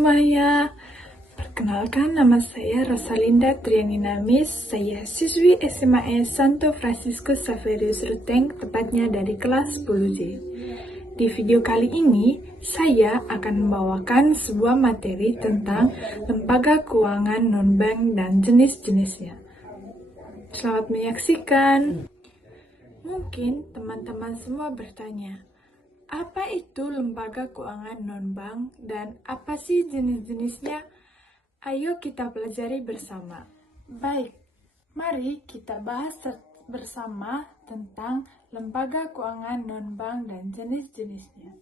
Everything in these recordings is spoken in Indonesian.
semuanya, perkenalkan nama saya Rosalinda Triani Namis. Saya siswi SMA Santo Fransiskus Xaverius Ruteng, tepatnya dari kelas 10J. Di video kali ini, saya akan membawakan sebuah materi tentang lembaga keuangan non-bank dan jenis-jenisnya. Selamat menyaksikan. Mungkin teman-teman semua bertanya, apa itu lembaga keuangan non-bank dan apa sih jenis-jenisnya? Ayo kita pelajari bersama. Baik, mari kita bahas bersama tentang lembaga keuangan non-bank dan jenis-jenisnya.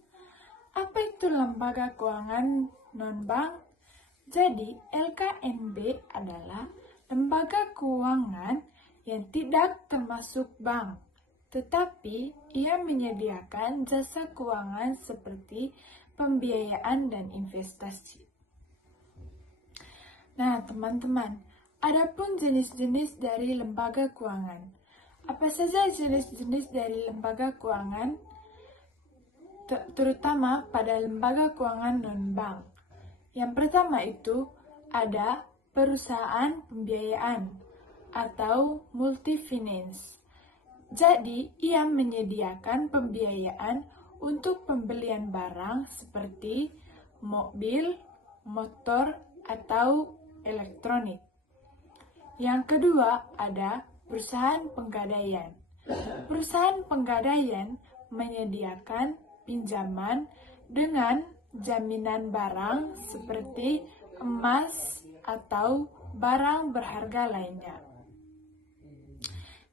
Apa itu lembaga keuangan non-bank? Jadi, LKNB adalah lembaga keuangan yang tidak termasuk bank, tetapi ia menyediakan jasa keuangan seperti pembiayaan dan investasi. Nah, teman-teman, adapun jenis-jenis dari lembaga keuangan. Apa saja jenis-jenis dari lembaga keuangan, terutama pada lembaga keuangan non-bank? Yang pertama itu ada perusahaan pembiayaan atau multifinance. Jadi, ia menyediakan pembiayaan untuk pembelian barang seperti mobil, motor, atau elektronik. Yang kedua, ada perusahaan penggadaian. Perusahaan penggadaian menyediakan pinjaman dengan jaminan barang seperti emas atau barang berharga lainnya.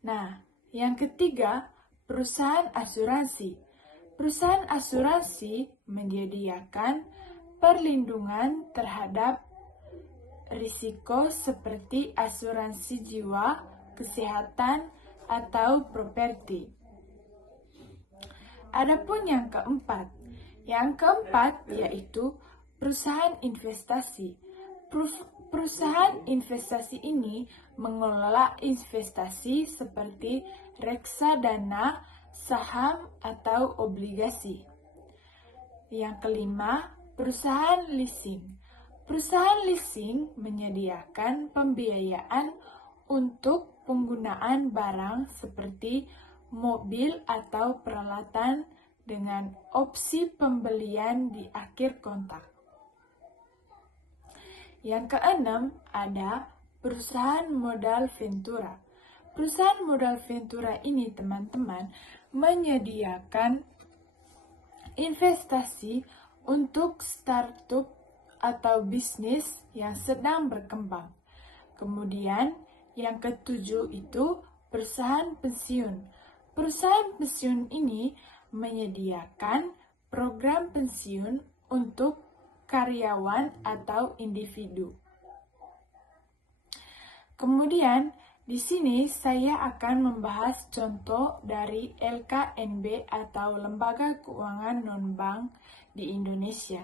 Nah, yang ketiga, perusahaan asuransi. Perusahaan asuransi menyediakan perlindungan terhadap risiko seperti asuransi jiwa, kesehatan, atau properti. Adapun yang keempat yaitu perusahaan investasi. Perusahaan investasi ini mengelola investasi seperti reksadana, saham, atau obligasi. Yang kelima, perusahaan leasing. Perusahaan leasing menyediakan pembiayaan untuk penggunaan barang seperti mobil atau peralatan dengan opsi pembelian di akhir kontrak. Yang keenam, ada perusahaan modal ventura. Perusahaan modal ventura ini, teman-teman, menyediakan investasi untuk startup atau bisnis yang sedang berkembang. Kemudian, yang ketujuh itu perusahaan pensiun. Perusahaan pensiun ini menyediakan program pensiun untuk karyawan atau individu. Kemudian, di sini saya akan membahas contoh dari LKNB atau Lembaga Keuangan Non-Bank di Indonesia.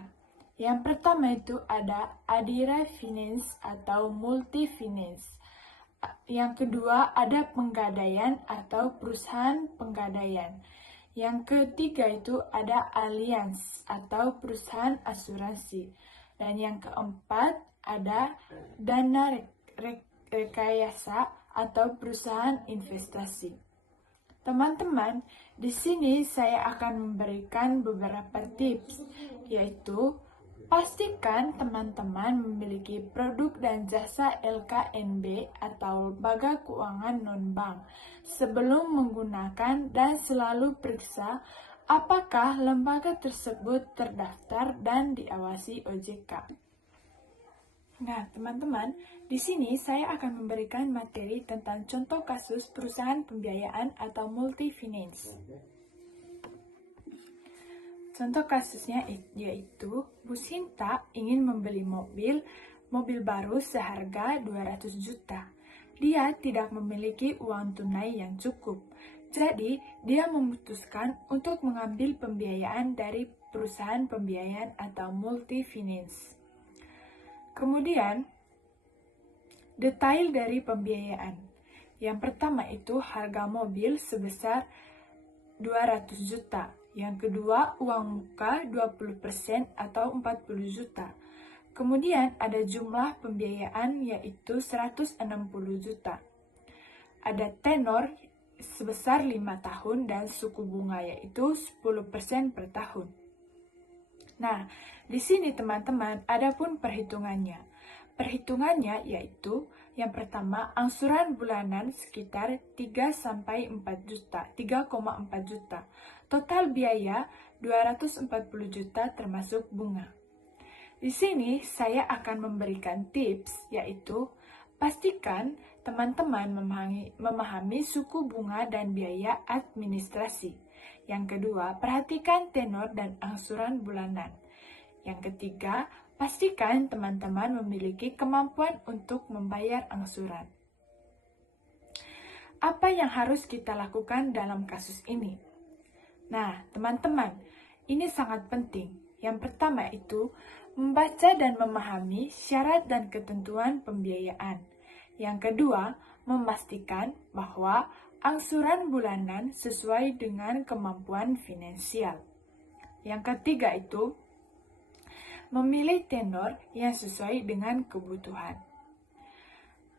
Yang pertama itu ada Adira Finance atau Multifinance. Yang kedua ada Penggadaian atau Perusahaan Penggadaian. Yang ketiga itu ada Allianz atau perusahaan asuransi. Dan yang keempat ada Dana Rekayasa atau perusahaan investasi. Teman-teman, di sini saya akan memberikan beberapa tips, yaitu pastikan teman-teman memiliki produk dan jasa LKNB atau Lembaga Keuangan Non-Bank sebelum menggunakan dan selalu periksa apakah lembaga tersebut terdaftar dan diawasi OJK. Nah, teman-teman, di sini saya akan memberikan materi tentang contoh kasus perusahaan pembiayaan atau multifinance. Contoh kasusnya yaitu Bu Sinta ingin membeli mobil baru seharga 200 juta. Dia tidak memiliki uang tunai yang cukup. Jadi, dia memutuskan untuk mengambil pembiayaan dari perusahaan pembiayaan atau multifinance. Kemudian, detail dari pembiayaan. Yang pertama itu harga mobil sebesar 200 juta. Yang kedua, uang muka 20% atau 40 juta. Kemudian ada jumlah pembiayaan yaitu 160 juta. Ada tenor sebesar 5 tahun dan suku bunga yaitu 10% per tahun. Nah, di sini teman-teman ada pun perhitungannya. Perhitungannya yaitu yang pertama angsuran bulanan sekitar 3-4 juta, 3,4 juta. Total biaya 240 juta termasuk bunga. Di sini saya akan memberikan tips yaitu pastikan teman-teman memahami suku bunga dan biaya administrasi. Yang kedua, perhatikan tenor dan angsuran bulanan. Yang ketiga, pastikan teman-teman memiliki kemampuan untuk membayar angsuran. Apa yang harus kita lakukan dalam kasus ini? Nah, teman-teman, ini sangat penting. Yang pertama itu, membaca dan memahami syarat dan ketentuan pembiayaan. Yang kedua, memastikan bahwa angsuran bulanan sesuai dengan kemampuan finansial. Yang ketiga itu, memilih tenor yang sesuai dengan kebutuhan.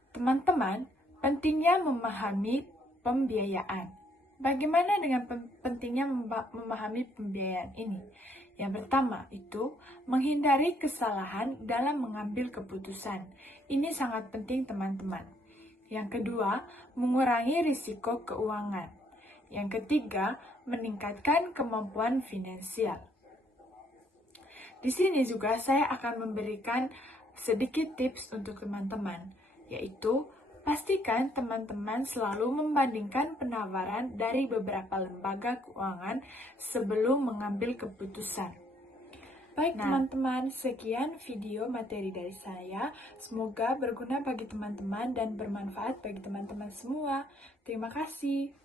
Teman-teman, pentingnya memahami pembiayaan. Bagaimana dengan pentingnya memahami pembiayaan ini? Yang pertama itu menghindari kesalahan dalam mengambil keputusan. Ini sangat penting teman-teman. Yang kedua, mengurangi risiko keuangan. Yang ketiga, meningkatkan kemampuan finansial. Di sini juga saya akan memberikan sedikit tips untuk teman-teman, yaitu pastikan teman-teman selalu membandingkan penawaran dari beberapa lembaga keuangan sebelum mengambil keputusan. Baik teman-teman, sekian video materi dari saya. Semoga berguna bagi teman-teman dan bermanfaat bagi teman-teman semua. Terima kasih.